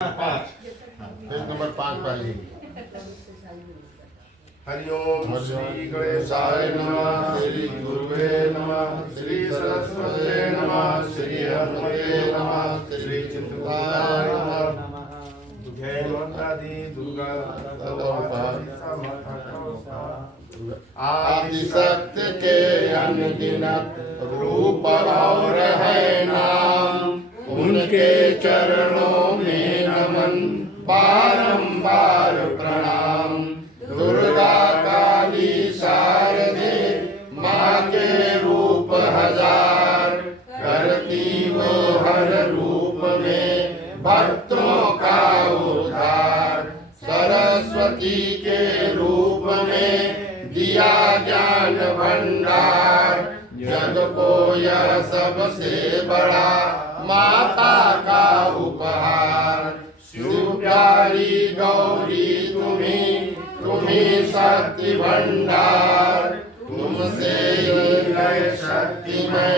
Page number 5 पढ़िए। हरिओम श्री गणेशाय नमः, श्री गुरुवे नमः, श्री सरस्वते नमः, श्री हनुमते नमः, श्री चित्रकाय नमः। जय मातादी दुर्गा आदिशक्ति के अनगिनत रूप और है नाम, उनके चरणों में नमन बारंबार प्रणाम। दुर्गा काली शारदे माँ के रूप हजार, करती वो हर रूप में भक्तों का उद्धार। सरस्वती के रूप में दिया ज्ञान भंडार, जग को यह सबसे बड़ा माता का उपहार। शिव प्यारी गौरी तुम्हीं शक्ति भंडार, तुमसे ही है शक्तिमय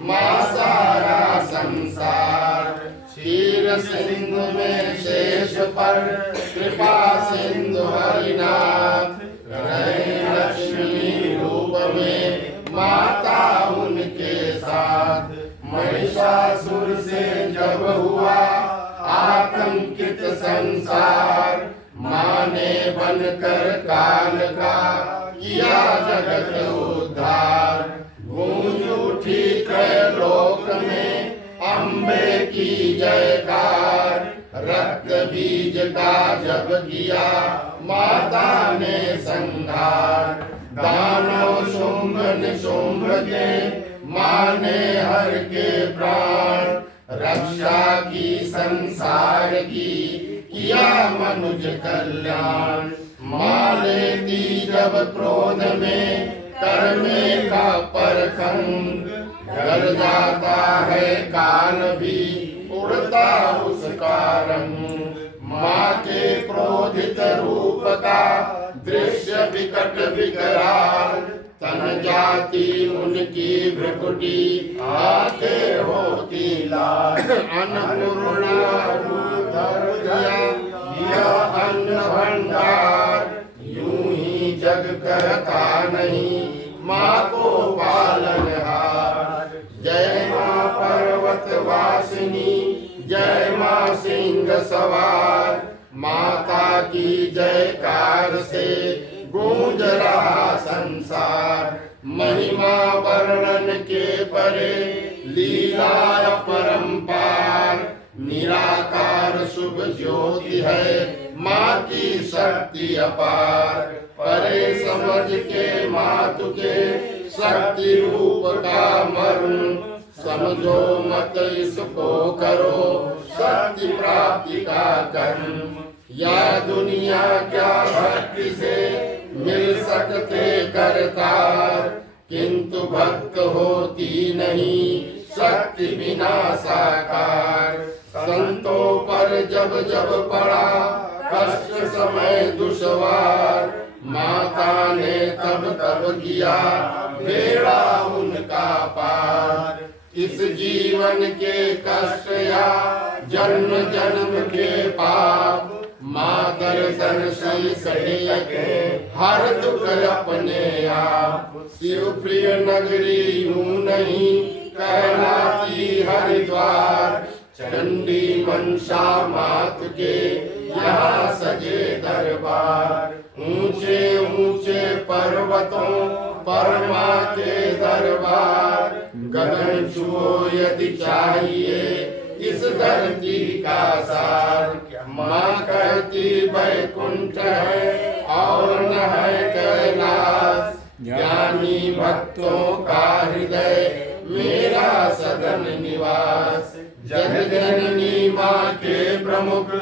माँ सारा संसार। क्षीर सिंधु में शेष पर कृपा सिंधु हरिनाथ, रहे लक्ष्मी रूप में माता उनके साथ। महिषासुर से जब हुआ आतंकित संसार, माँ ने बनकर काल का किया जगत उद्धार। गूंज उठी त्रैलोक में अम्बे की जयकार, रक्त बीज का जब किया माता ने संहार। दानव शुंभ निशुंभ के माँ ने हर के प्राण, रक्षा की संसार की किया मनुज कल्याण। माँ लेती जब क्रोध में करने का परखंड, डर जाता है काल भी उड़ता उसका रंग। माँ के क्रोधित रूप का दृश्य विकट विकराल, तन जाती उनकी भ्रुकुटी आंखें होती लाल। अन्नपूर्णा रूप धर दिया अन्न भंडार, यूं ही जग कहता नहीं माँ को पालनहार। जय माँ पर्वत वासिनी, जय माँ सिंह सवार, माता की जयकार से गूंज रहा संसार। महिमा वर्णन के परे लीला अपरंपार, निराकार शुभ ज्योति है माँ की शक्ति अपार। परे समझ के मातु के शक्ति रूप का मर्म, समझो मत इसको करो शक्ति प्राप्ति का कर्म। या दुनिया क्या भक्ति से मिल सकते करतार, किंतु भक्त होती नहीं शक्ति बिना साकार। संतों पर जब जब पड़ा कष्ट समय दुश्वार, माता ने तब तब किया बेड़ा उनका पार। इस जीवन के कष्ट या जन्म जन्म के पाप, माँ दर्शन सके हर दुख अपने आप। शिव प्रिय नगरी यूं नहीं कहलाती हरिद्वार, चंडी मनसा मात के यहाँ सजे दरबार। ऊंचे ऊंचे पर्वतों पर माँ के दरबार, गगन छुओ यदि चाहिए इस धरती का सार। माँ कहती वैकुंठ है और न है कैलाश, ज्ञानी भक्तों का हृदय मेरा सदन निवास। जगजननी माँ के प्रमुख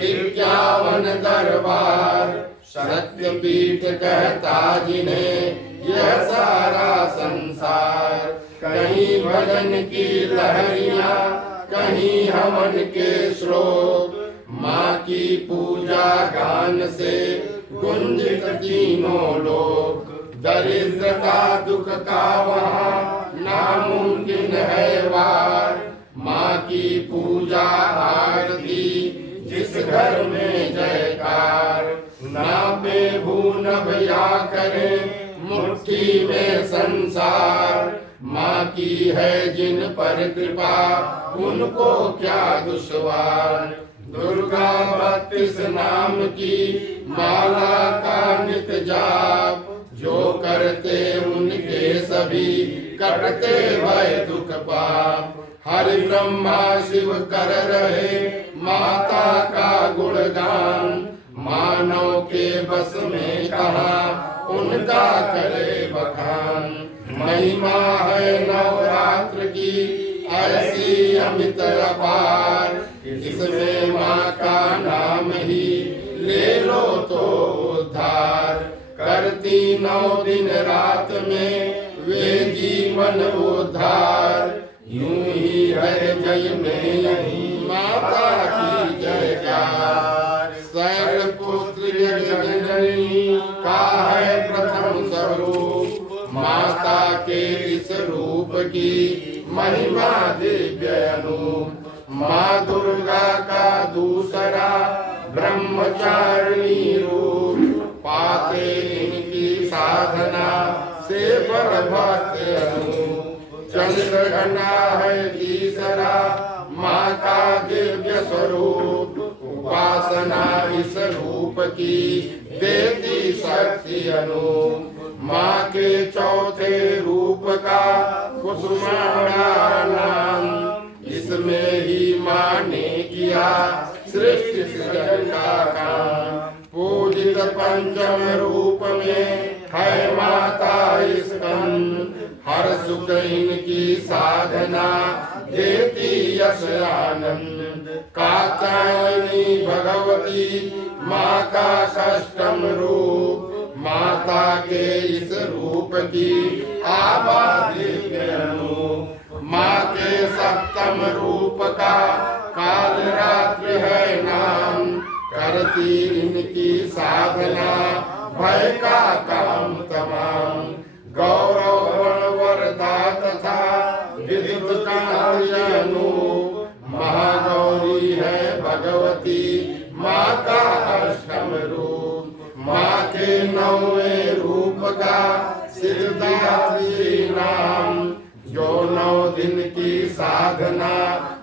51 दरबार, शक्तिपीठ कहता जिन्हें यह सारा संसार। कहीं भजन की लहरियां, कहीं हवन के श्लोक, माँ की पूजा गान से गुंजित तीनों लोक। दरिद्रता दुख का वहाँ नामुमकिन है वार, माँ की पूजा आरती घर में जयकार। नापे भूनभ या करे मुट्ठी में संसार। माँ की है जिन पर कृपा उनको क्या दुश्वार। दुर्गा 32 नाम की माला का नित जाप। जो करते उनके सभी कटते भय दुख पाप। हरि ब्रह्मा शिव कर रहे माता का गुणगान। मानव के बस में कहा उनका करे बखान। महिमा है नवरात्र की ऐसी अमित अपार। इसमें माँ का नाम ही ले लो तो उद्धार। करती 9 दिन रात में वे जीवन उद्धार। यूं ही है जय में यही माता की जयकार। शैल पुत्र जननी का है प्रथम स्वरूप। माता के इस रूप की महिमा दिव्य अनूप। माँ दुर्गा का दूसरा ब्रह्मचारिणी रूप। पाते इनकी साधना से फल भक्त अनूप। चंद्रघना है तीसरा माँ का दिव्य स्वरूप। उपासना इस रूप की देती शक्ति अनूप। माँ के चौथे रूप का कुसुमांडा नाम। इसमें ही माँ ने किया सृष्टि सृजन का काम। पूजित पंचम रूप में है माता स्कंद। हर सुख इनकी साधना देती यश आनंद। कात्यायनी भगवती माँ का षष्ठम रूप। माता के इस रूप की आभा दिव्य अनूप। माँ के सप्तम रूप का काल रात्रि है नाम। करती इनकी साधना भय का काम तमाम। गौरव वरदा तथा विद्युत कांति अनूप। महागौरी है भगवती माँ का अष्टम रूप। माँ के 9वें रूप का सिद्धिदात्री नाम। जो 9 दिन की साधना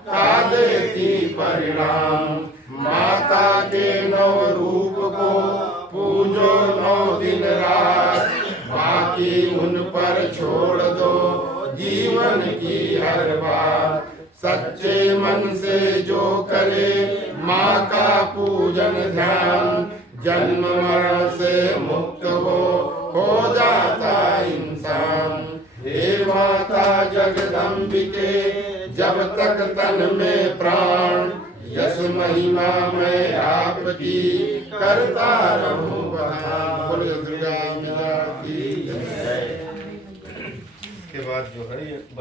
का देती परिणाम। माता के 9 रूप को पूजो 9 दिन रात। बाकी उन पर छोड़ दो जीवन की हर बात। सच्चे मन से जो करे माँ का पूजन ध्यान। जन्म मरण से मुक्त हो जाता इंसान। हे माता जगदम्बिके जब तक तन में प्राण। यश महिमा मैं आपकी करता रहूं